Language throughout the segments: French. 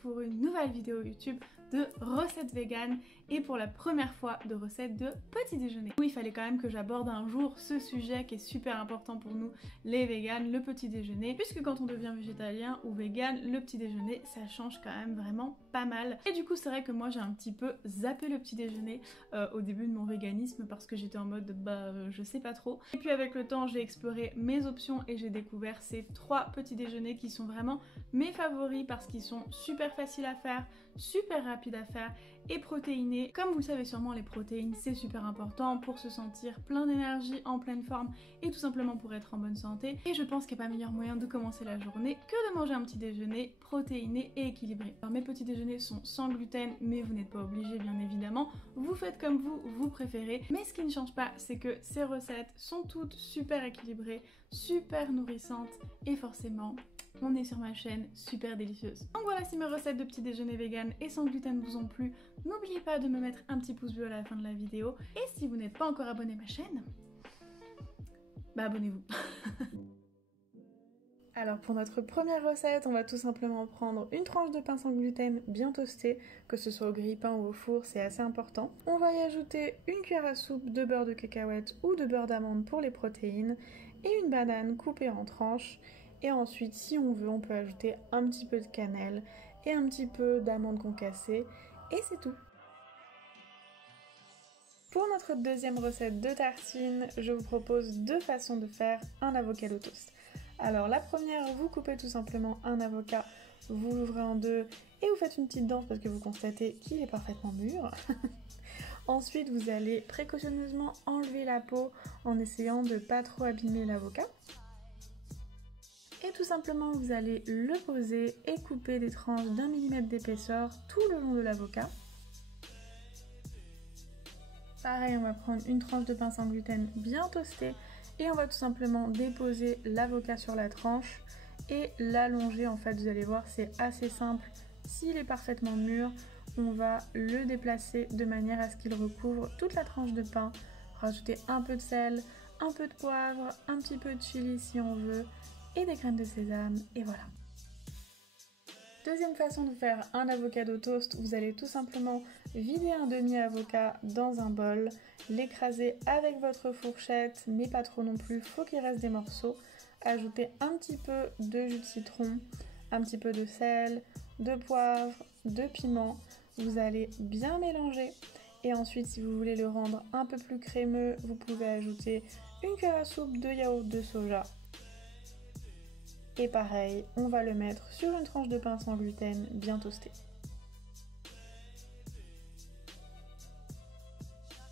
pour une nouvelle vidéo YouTube de recettes véganes et pour la première fois de recettes de petit déjeuner. Oui, il fallait quand même que j'aborde un jour ce sujet qui est super important pour nous les véganes, le petit déjeuner, puisque quand on devient végétalien ou végane, le petit déjeuner ça change quand même vraiment pas mal. Et du coup c'est vrai que moi j'ai un petit peu zappé le petit déjeuner au début de mon véganisme parce que j'étais en mode je sais pas trop. Et puis avec le temps j'ai exploré mes options et j'ai découvert ces 3 petits déjeuners qui sont vraiment mes favoris parce qu'ils sont super faciles à faire, super rapides à faire et protéinés. Comme vous le savez sûrement, les protéines c'est super important pour se sentir plein d'énergie, en pleine forme et tout simplement pour être en bonne santé. Et je pense qu'il n'y a pas meilleur moyen de commencer la journée que de manger un petit déjeuner protéiné et équilibré. Alors mes petits déjeuners sont sans gluten mais vous n'êtes pas obligé bien évidemment, vous faites comme vous préférez. Mais ce qui ne change pas c'est que ces recettes sont toutes super équilibrées, super nourrissantes et forcément on est sur ma chaîne super délicieuse. Donc voilà, si mes recettes de petit déjeuner vegan et sans gluten vous ont plu, n'oubliez pas de me mettre un petit pouce bleu à la fin de la vidéo. Et si vous n'êtes pas encore abonné à ma chaîne, abonnez-vous. Alors pour notre première recette, on va tout simplement prendre une tranche de pain sans gluten bien toasté, que ce soit au grille-pain ou au four, c'est assez important. On va y ajouter une cuillère à soupe de beurre de cacahuète ou de beurre d'amande pour les protéines et une banane coupée en tranches. Et ensuite, si on veut, on peut ajouter un petit peu de cannelle et un petit peu d'amandes concassées et c'est tout. Pour notre deuxième recette de tartine, je vous propose 2 façons de faire un avocado toast. Alors la première, vous coupez tout simplement un avocat, vous l'ouvrez en 2 et vous faites une petite dent parce que vous constatez qu'il est parfaitement mûr. Ensuite, vous allez précautionneusement enlever la peau en essayant de pas trop abîmer l'avocat. Et tout simplement, vous allez le poser et couper des tranches d'1 mm d'épaisseur tout le long de l'avocat. Pareil, on va prendre une tranche de pain sans gluten bien toasté et on va tout simplement déposer l'avocat sur la tranche et l'allonger. En fait, vous allez voir, c'est assez simple. S'il est parfaitement mûr, on va le déplacer de manière à ce qu'il recouvre toute la tranche de pain. Rajouter un peu de sel, un peu de poivre, un petit peu de chili si on veut et des graines de sésame et voilà. Deuxième façon de faire un avocado toast, vous allez tout simplement vider un demi-avocat dans un bol, l'écraser avec votre fourchette, mais pas trop non plus, faut qu'il reste des morceaux. Ajouter un petit peu de jus de citron, un petit peu de sel, de poivre, de piment. Vous allez bien mélanger et ensuite si vous voulez le rendre un peu plus crémeux, vous pouvez ajouter une cuillère à soupe de yaourt de soja. Et pareil, on va le mettre sur une tranche de pain sans gluten bien toasté.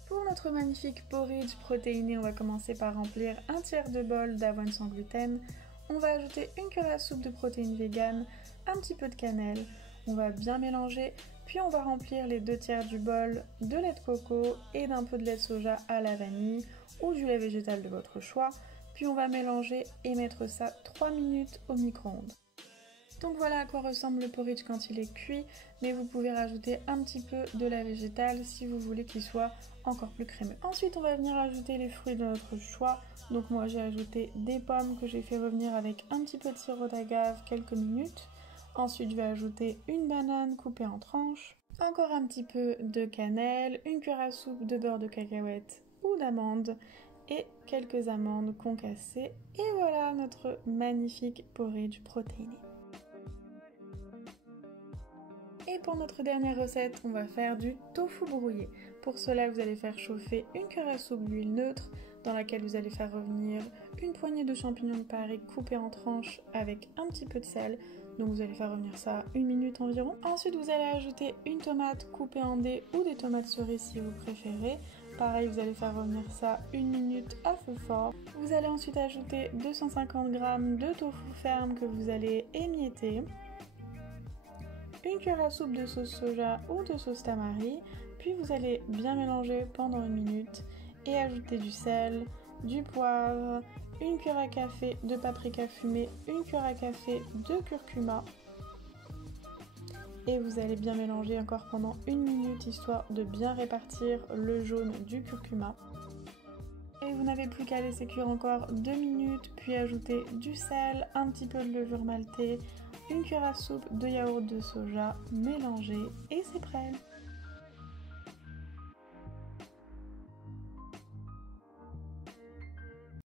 Pour notre magnifique porridge protéiné, on va commencer par remplir un tiers de bol d'avoine sans gluten. On va ajouter une cuillère à soupe de protéines véganes, un petit peu de cannelle. On va bien mélanger, puis on va remplir les 2 tiers du bol de lait de coco et d'un peu de lait de soja à la vanille ou du lait végétal de votre choix. Puis on va mélanger et mettre ça 3 minutes au micro-ondes. Donc voilà à quoi ressemble le porridge quand il est cuit, mais vous pouvez rajouter un petit peu de lait végétal si vous voulez qu'il soit encore plus crémeux. Ensuite on va venir ajouter les fruits de notre choix. Donc moi j'ai ajouté des pommes que j'ai fait revenir avec un petit peu de sirop d'agave quelques minutes. Ensuite je vais ajouter une banane coupée en tranches, encore un petit peu de cannelle, une cuillère à soupe de beurre de cacahuète ou d'amande, et quelques amandes concassées. Et voilà notre magnifique porridge protéiné. Et pour notre dernière recette, on va faire du tofu brouillé. Pour cela, vous allez faire chauffer une cuillère à soupe d'huile neutre dans laquelle vous allez faire revenir une poignée de champignons de Paris coupés en tranches avec un petit peu de sel. Donc vous allez faire revenir ça 1 minute environ. Ensuite, vous allez ajouter une tomate coupée en dés ou des tomates cerises si vous préférez. Pareil, vous allez faire revenir ça 1 minute à feu fort. Vous allez ensuite ajouter 250 g de tofu ferme que vous allez émietter. Une cuillère à soupe de sauce soja ou de sauce tamari. Puis vous allez bien mélanger pendant 1 minute et ajouter du sel, du poivre, une cuillère à café de paprika fumé, une cuillère à café de curcuma. Et vous allez bien mélanger encore pendant 1 minute histoire de bien répartir le jaune du curcuma. Et vous n'avez plus qu'à laisser cuire encore 2 minutes, puis ajouter du sel, un petit peu de levure maltée, une cuillère à soupe de yaourt de soja mélangé et c'est prêt.